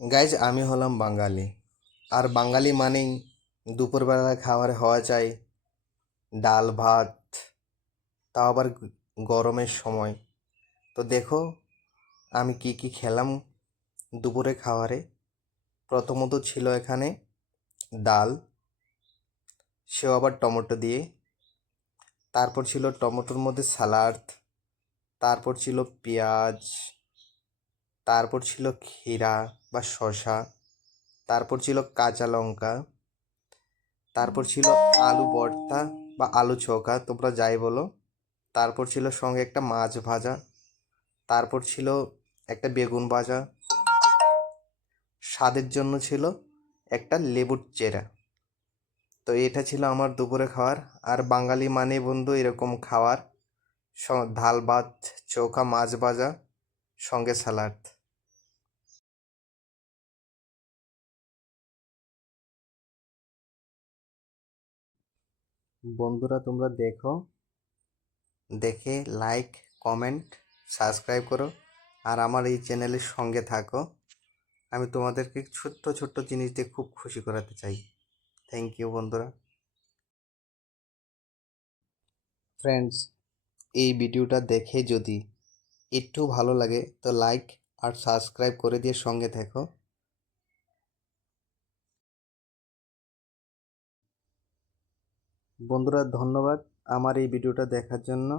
Guys আমি হলাম বাঙালি। আর বাঙালি মানেই দুপুরবেলা খাবারে হওয়া চাই ডাল ভাত, তাও আবার গরমের সময়। তো দেখো আমি কি কি খেলাম দুপুরে খাবারে। প্রথমত ছিল এখানে ডাল, সেও আবার টমেটো দিয়ে। তারপর ছিল টমেটোর মধ্যে সালাদ। তারপর ছিল পেঁয়াজ। তারপর ছিল ক্ষীরা বা শসা। তারপর ছিল কাঁচা লঙ্কা। তারপর ছিল আলু ভর্তা বা আলু চোখা, তোমরা যাই বলো। তারপর ছিল সঙ্গে একটা মাছ ভাজা। তারপর ছিল একটা বেগুন ভাজা। স্বাদের জন্য ছিল একটা লেবুর চেরা। তো এটা ছিল আমার দুপুরে খাবার। আর বাঙালি মানে বন্ধু এরকম খাবার, ধাল ভাত, চোখা, মাছ ভাজা, সঙ্গে স্যালাড। বন্ধুরা তোমরা দেখো, দেখে লাইক, কমেন্ট, সাবস্ক্রাইব করো। আর আমার এই চ্যানেলের সঙ্গে থাকো। আমি তোমাদেরকে ছোট্ট ছোট্ট জিনিস দিয়ে খুব খুশি করাতে চাই। থ্যাংক ইউ বন্ধুরা। ফ্রেন্ডস, এই ভিডিওটা দেখে যদি একটু ভালো লাগে তো লাইক আর সাবস্ক্রাইব করে দিয়ে সঙ্গে থেকো। বন্ধুরা ধন্যবাদ আমার এই ভিডিওটা দেখার জন্য।